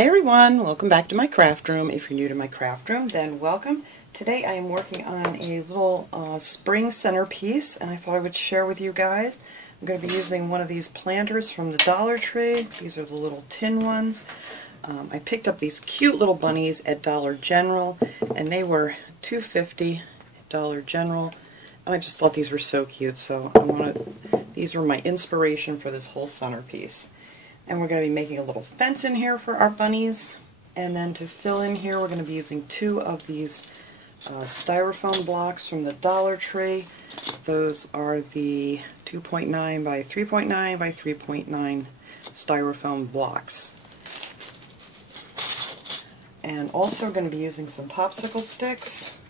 Hi everyone, welcome back to my craft room. If you're new to my craft room, then welcome. Today I am working on a little spring centerpiece, and I thought I would share with you guys. I'm going to be using one of these planters from the Dollar Tree. These are the little tin ones. I picked up these cute little bunnies at Dollar General, and they were $2.50 at Dollar General. And I just thought these were so cute, so these were my inspiration for this whole centerpiece. And we're going to be making a little fence in here for our bunnies. And then to fill in here, we're going to be using two of these styrofoam blocks from the Dollar Tree. Those are the 2.9 by 3.9 by 3.9 styrofoam blocks. And also we're going to be using some popsicle sticks.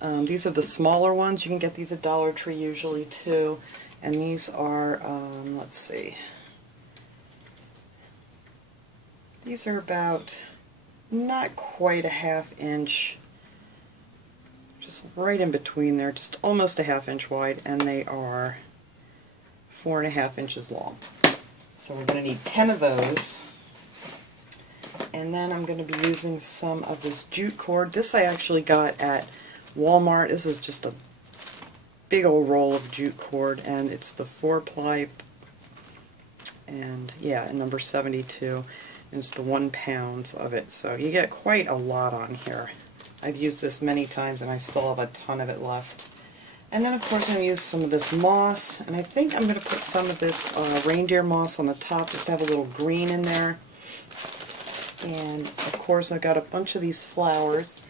These are the smaller ones. You can get these at Dollar Tree usually too. And these are, let's see. These are about not quite a ½ inch, just right in between there, just almost a ½ inch wide, and they are 4.5 inches long. So we're going to need 10 of those. And then I'm going to be using some of this jute cord. This I actually got at Walmart. This is just a big old roll of jute cord, and it's the 4-ply, and yeah, number 72. And it's the 1 pound of it, so you get quite a lot on here. I've used this many times and I still have a ton of it left. And then of course I'm going to use some of this moss, and I think I'm going to put some of this reindeer moss on the top just to have a little green in there. And of course I've got a bunch of these flowers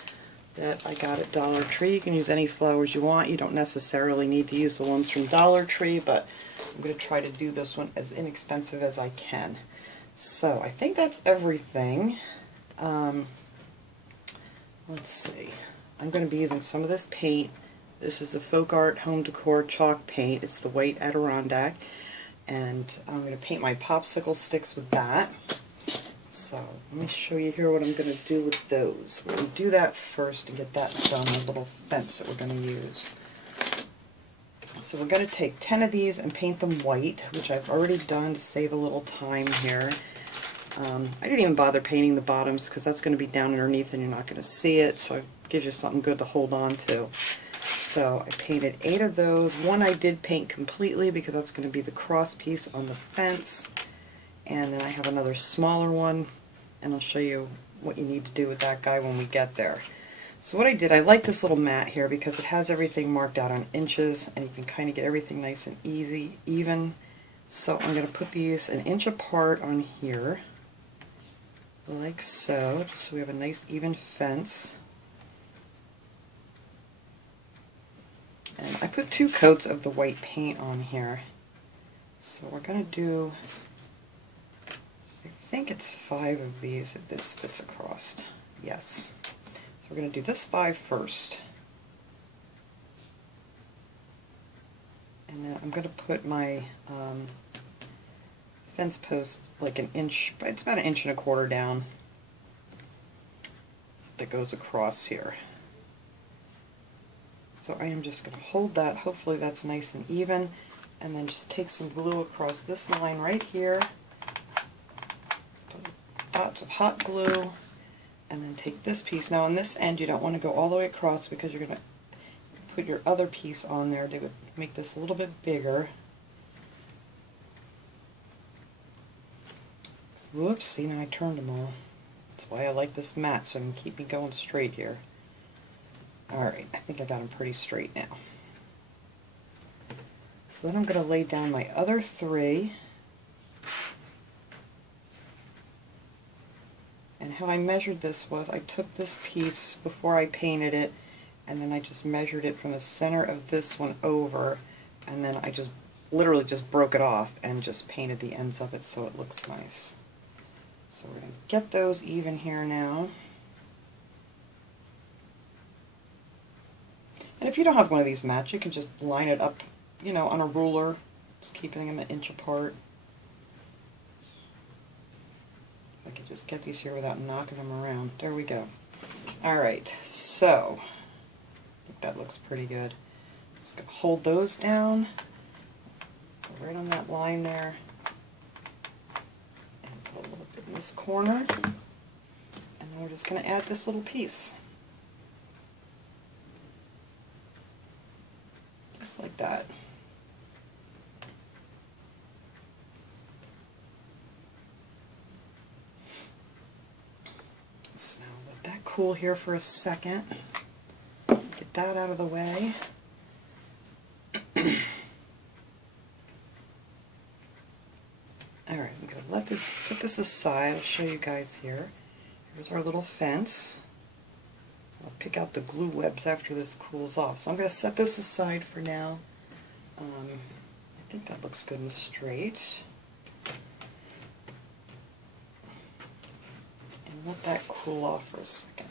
that I got at Dollar Tree. You can use any flowers you want. You don't necessarily need to use the ones from Dollar Tree, but I'm going to try to do this one as inexpensive as I can. So I think that's everything. Let's see. I'm going to be using some of this paint. This is the Folk Art Home Decor chalk paint. It's the white Adirondack. And I'm going to paint my popsicle sticks with that. So let me show you here what I'm going to do with those. We're going to do that first and get that done, the little fence that we're going to use. So we're going to take 10 of these and paint them white, which I've already done to save a little time here. I didn't even bother painting the bottoms because that's going to be down underneath and you're not going to see it, so it gives you something good to hold on to. So I painted 8 of those. One I did paint completely because that's going to be the cross piece on the fence. And then I have another smaller one, and I'll show you what you need to do with that guy when we get there. So what I did, I like this little mat here because it has everything marked out on inches, and you can kind of get everything nice and easy, even. So I'm going to put these 1 inch apart on here, like so, just so we have a nice even fence. And I put 2 coats of the white paint on here. So we're going to do, I think it's 5 of these if this fits across. Yes. We're going to do this 5 first. And then I'm going to put my fence post like 1 inch, it's about 1.25 inches down that goes across here. So I am just going to hold that, hopefully that's nice and even, and then just take some glue across this line right here, put dots of hot glue. And then take this piece. Now on this end you don't want to go all the way across because you're going to put your other piece on there to make this a little bit bigger. Whoops, see, now I turned them all. That's why I like this mat, so I can keep me going straight here. Alright, I think I got them pretty straight now. So then I'm going to lay down my other 3. And how I measured this was I took this piece before I painted it, and then I just measured it from the center of this one over, and then I just literally just broke it off and just painted the ends of it so it looks nice. So we're going to get those even here now. And if you don't have one of these mats, you can just line it up, you know, on a ruler, just keeping them 1 inch apart. I could just get these here without knocking them around. There we go. Alright, so I think that looks pretty good. Just going to hold those down, right on that line there, and put a little bit in this corner. we're just going to add this little piece. Just like that. So let that cool here for a second. Get that out of the way. Alright, I'm going to put this aside. I'll show you guys here. Here's our little fence. I'll pick out the glue webs after this cools off. So I'm going to set this aside for now. I think that looks good and straight. And let that cool off for a second.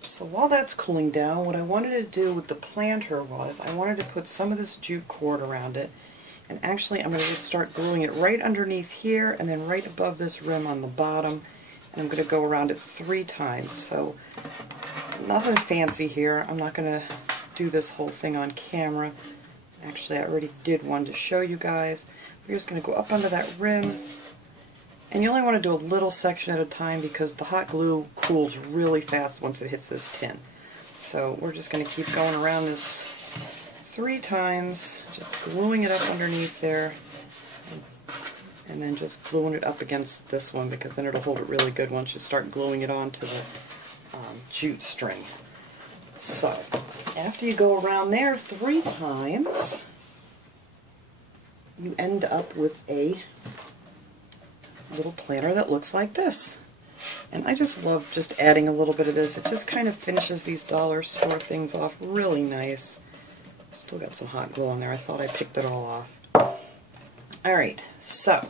So while that's cooling down, what I wanted to do with the planter was I wanted to put some of this jute cord around it. And actually I'm going to just start gluing it right underneath here and then right above this rim on the bottom. And I'm going to go around it 3 times. So nothing fancy here. I'm not going to do this whole thing on camera. Actually, I already did one to show you guys. We're just going to go up under that rim. And you only want to do a little section at a time because the hot glue cools really fast once it hits this tin. So we're just going to keep going around this 3 times, just gluing it up underneath there. And then just gluing it up against this one because then it'll hold it really good once you start gluing it onto the jute string. So, after you go around there 3 times, you end up with a little planter that looks like this. And I just love just adding a little bit of this. It just kind of finishes these dollar store things off really nice. Still got some hot glue on there. I thought I picked it all off. Alright, so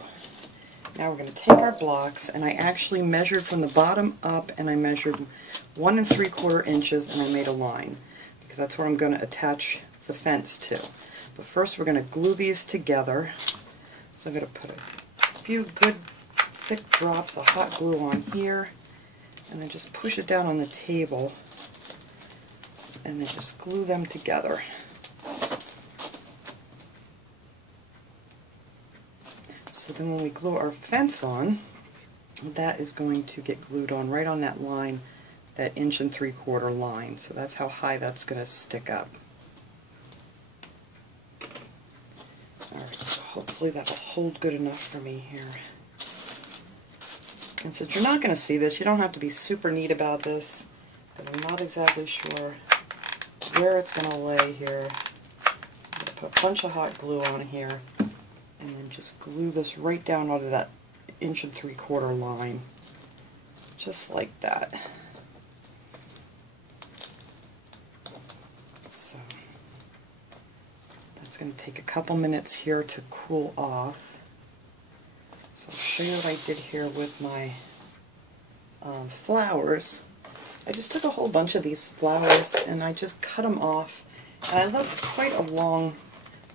now we're going to take our blocks, and I actually measured from the bottom up, and I measured 1 3/4 inches, and I made a line, because that's where I'm going to attach the fence to. But first we're going to glue these together. So I'm going to put a few good thick drops of hot glue on here, and then just push it down on the table, and then just glue them together. So then when we glue our fence on, that is going to get glued on right on that line, that 1 3/4 line. So that's how high that's going to stick up. Alright, so hopefully that'll hold good enough for me here. And since you're not going to see this, you don't have to be super neat about this, because I'm not exactly sure where it's going to lay here. So I'm going to put a bunch of hot glue on here, and then just glue this right down onto that 1 3/4 line, just like that. So that's going to take a couple minutes here to cool off. So I'll show you what I did here with my flowers. I just took a whole bunch of these flowers and I just cut them off, and I left quite a long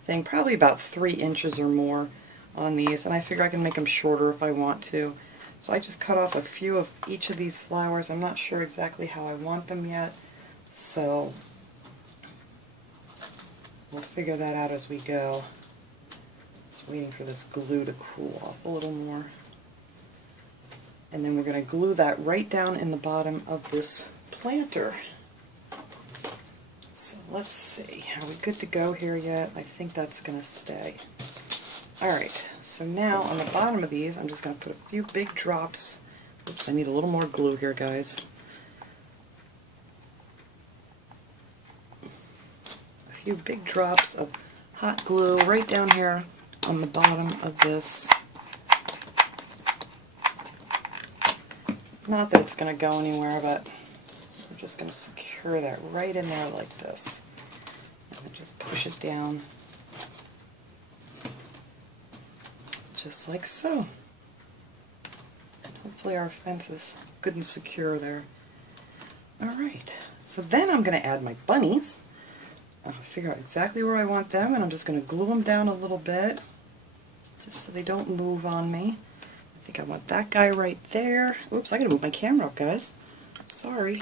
thing, probably about 3 inches or more on these, and I figure I can make them shorter if I want to. So I just cut off a few of each of these flowers. I'm not sure exactly how I want them yet, so we'll figure that out as we go. Just waiting for this glue to cool off a little more. And then we're going to glue that right down in the bottom of this planter. So let's see, are we good to go here yet? I think that's going to stay. Alright, so now on the bottom of these, I'm just going to put a few big drops. Oops, I need a little more glue here, guys. A few big drops of hot glue right down here on the bottom of this. Not that it's going to go anywhere, but I'm just going to secure that right in there like this. And then just push it down. Just like so. And hopefully our fence is good and secure there. Alright, so then I'm going to add my bunnies. I'll figure out exactly where I want them, and I'm just going to glue them down a little bit, just so they don't move on me. I think I want that guy right there. Oops, I gotta move my camera up, guys. Sorry.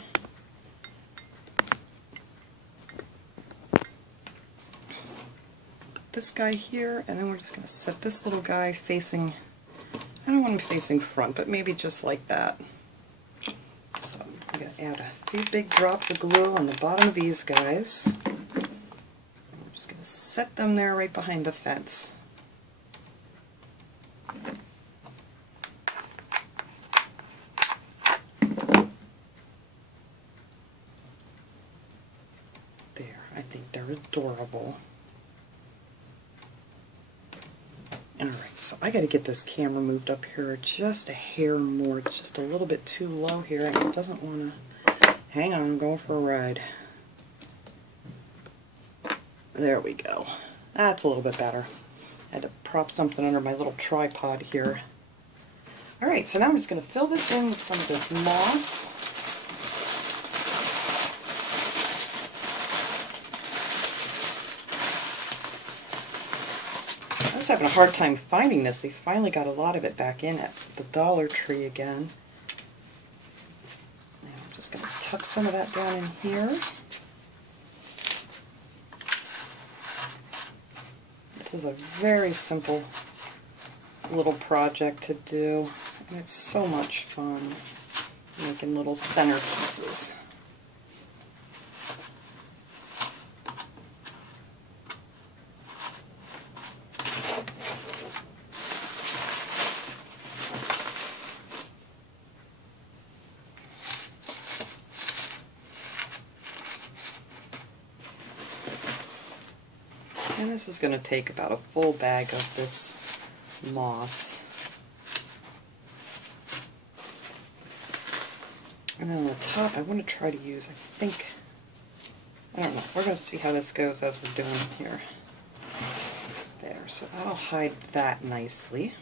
Put this guy here, and then we're just going to set this little guy facing, I don't want him facing front, but maybe just like that. add a few big drops of glue on the bottom of these guys. I'm just going to set them there right behind the fence. There, I think they're adorable. Alright, so I got to get this camera moved up here just a hair more. It's just a little bit too low here and it doesn't want to... Hang on, I'm going for a ride. There we go. That's a little bit better. I had to prop something under my little tripod here. Alright, so now I'm just going to fill this in with some of this moss. I was having a hard time finding this. They finally got a lot of it back in at the Dollar Tree again. Now I'm just going to tuck some of that down in here. This is a very simple little project to do, and it's so much fun making little centerpieces. And this is going to take about a full bag of this moss. And then on the top, I want to try to use, I don't know, we're going to see how this goes as we're doing here. There, so that'll hide that nicely.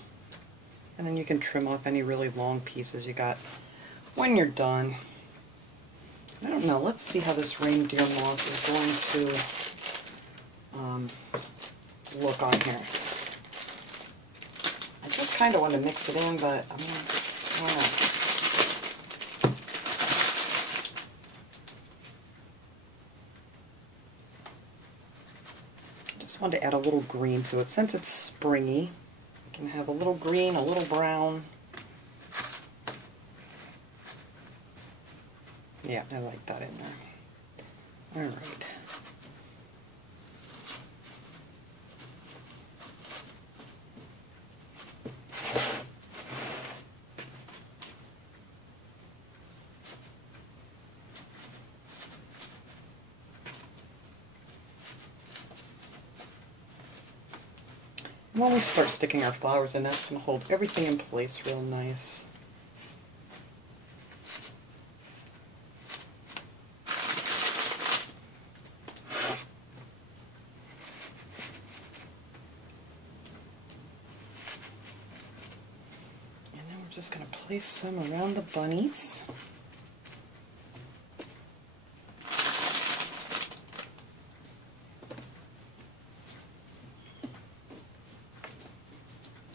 And then you can trim off any really long pieces you got when you're done. I don't know, let's see how this reindeer moss is going to look on here. I just kind of want to mix it in, but I mean, why not? I just wanted to add a little green to it. Since it's springy, you can have a little green, a little brown. Yeah, I like that in there. Alright. When we start sticking our flowers in, that's going to hold everything in place real nice. And then we're just going to place some around the bunnies.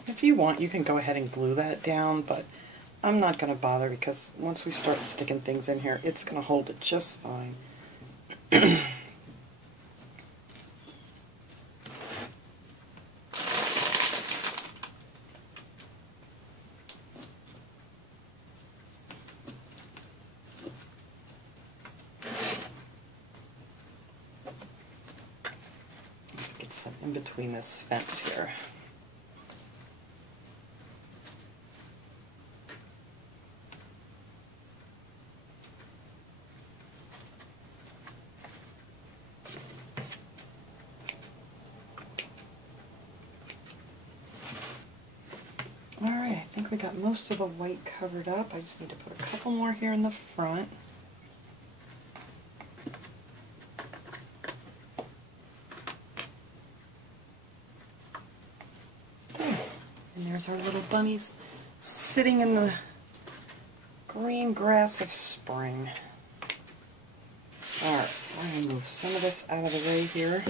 If you want, you can go ahead and glue that down, but I'm not going to bother because once we start sticking things in here, it's going to hold it just fine. Get some in between this fence here. Alright, I think we got most of the white covered up. I just need to put a couple more here in the front. There. And there's our little bunnies sitting in the green grass of spring. Alright, I'm going to move some of this out of the way here.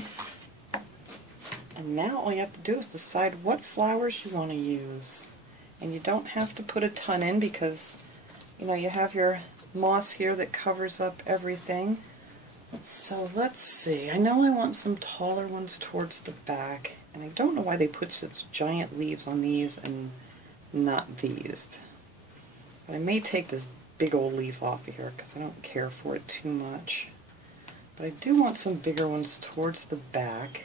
And now all you have to do is decide what flowers you want to use. And you don't have to put a ton in because, you know, you have your moss here that covers up everything. So let's see. I know I want some taller ones towards the back. And I don't know why they put such giant leaves on these and not these. But I may take this big old leaf off of here because I don't care for it too much. But I do want some bigger ones towards the back.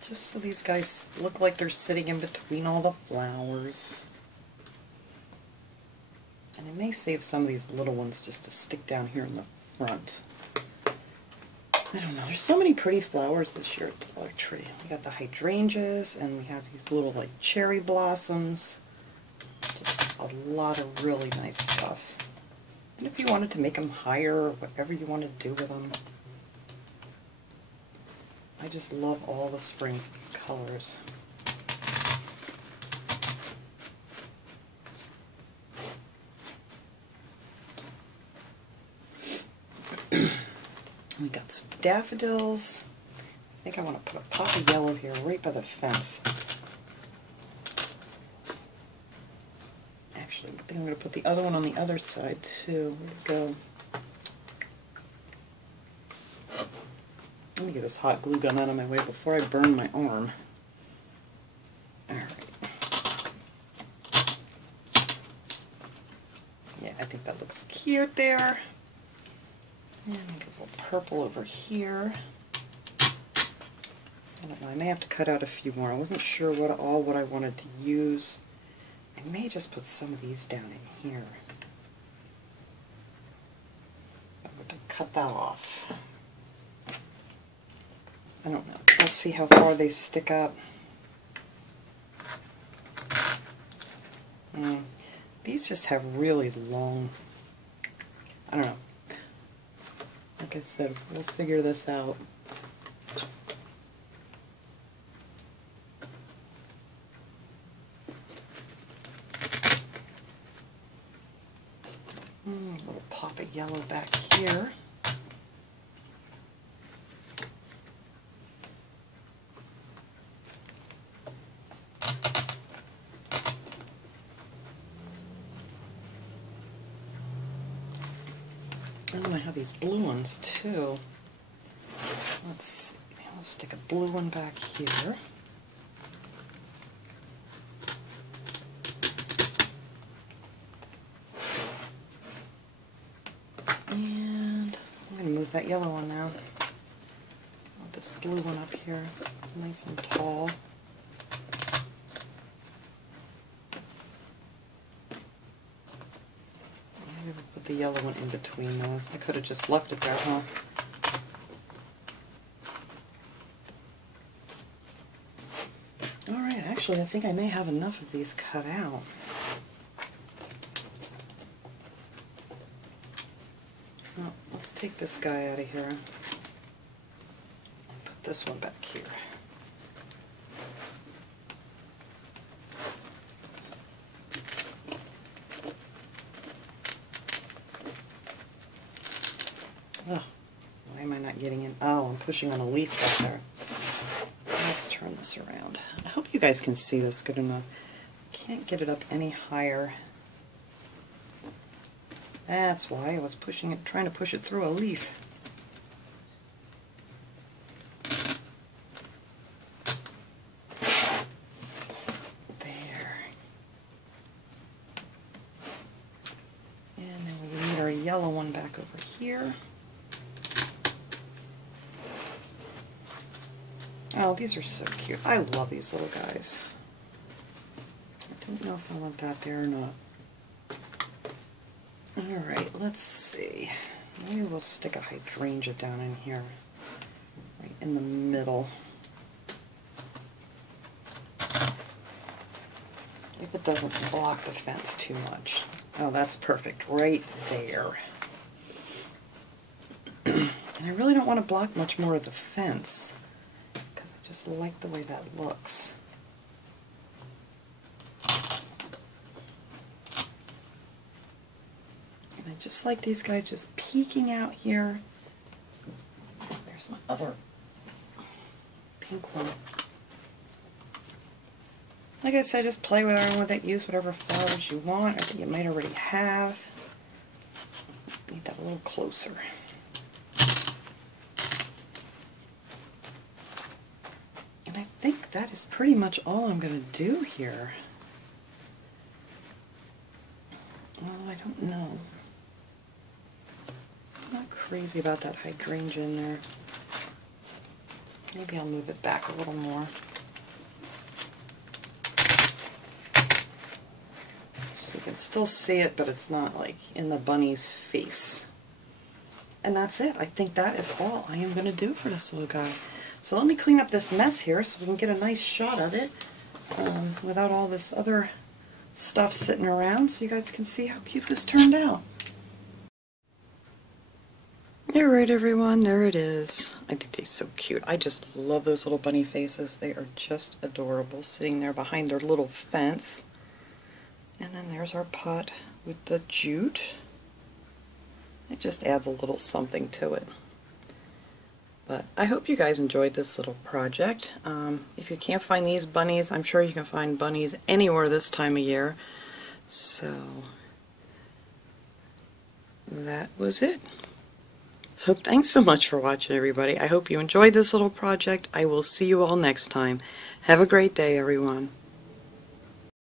Just so these guys look like they're sitting in between all the flowers. And I may save some of these little ones just to stick down here in the front. I don't know, there's so many pretty flowers this year at the Dollar Tree. We got the hydrangeas, and we have these little like cherry blossoms. Just a lot of really nice stuff. And if you wanted to make them higher, or whatever you want to do with them. I just love all the spring colors. We got some daffodils. I think I want to put a pop of yellow here right by the fence. Actually, I think I'm going to put the other one on the other side too. Where'd it go? Let me get this hot glue gun out of my way before I burn my arm. Alright. Yeah, I think that looks cute there. And get a little purple over here. I don't know, I may have to cut out a few more. I wasn't sure what I wanted to use. I may just put some of these down in here. I'm going to cut that off. I don't know. We'll see how far they stick up. These just have really long, I don't know. Like I said, we'll figure this out. A little pop of yellow back here. Oh, I have these blue ones too. Let's see. I'll stick a blue one back here. And I'm going to move that yellow one now. I want this blue one up here, nice and tall. Put the yellow one in between those. I could have just left it there, huh? Alright, actually I think I may have enough of these cut out. Well, let's take this guy out of here. Put this one back here. Ugh, why am I not getting in? Oh, I'm pushing on a leaf back there. Let's turn this around. I hope you guys can see this good enough. I can't get it up any higher. That's why I was pushing it, trying to push it through a leaf. There. And then we need our yellow one back over here. Oh, these are so cute. I love these little guys. I don't know if I want that there or not. Alright, let's see. Maybe we'll stick a hydrangea down in here. Right in the middle. If it doesn't block the fence too much. Oh, that's perfect. Right there. And I really don't want to block much more of the fence. Just like the way that looks. And I just like these guys just peeking out here. There's my other pink one. Like I said, just play around with it. Use whatever flowers you want or that you might already have. Need that a little closer. I think that is pretty much all I'm going to do here. Well, I don't know. I'm not crazy about that hydrangea in there. Maybe I'll move it back a little more. So you can still see it, but it's not like in the bunny's face. And that's it. I think that is all I am going to do for this little guy. So let me clean up this mess here so we can get a nice shot of it without all this other stuff sitting around, so you guys can see how cute this turned out. Alright everyone, there it is. I think they're so cute. I just love those little bunny faces. They are just adorable, sitting there behind their little fence. And then there's our pot with the jute. It just adds a little something to it. But I hope you guys enjoyed this little project. If you can't find these bunnies, I'm sure you can find bunnies anywhere this time of year. So that was it. So thanks so much for watching, everybody. I hope you enjoyed this little project. I will see you all next time. Have a great day, everyone.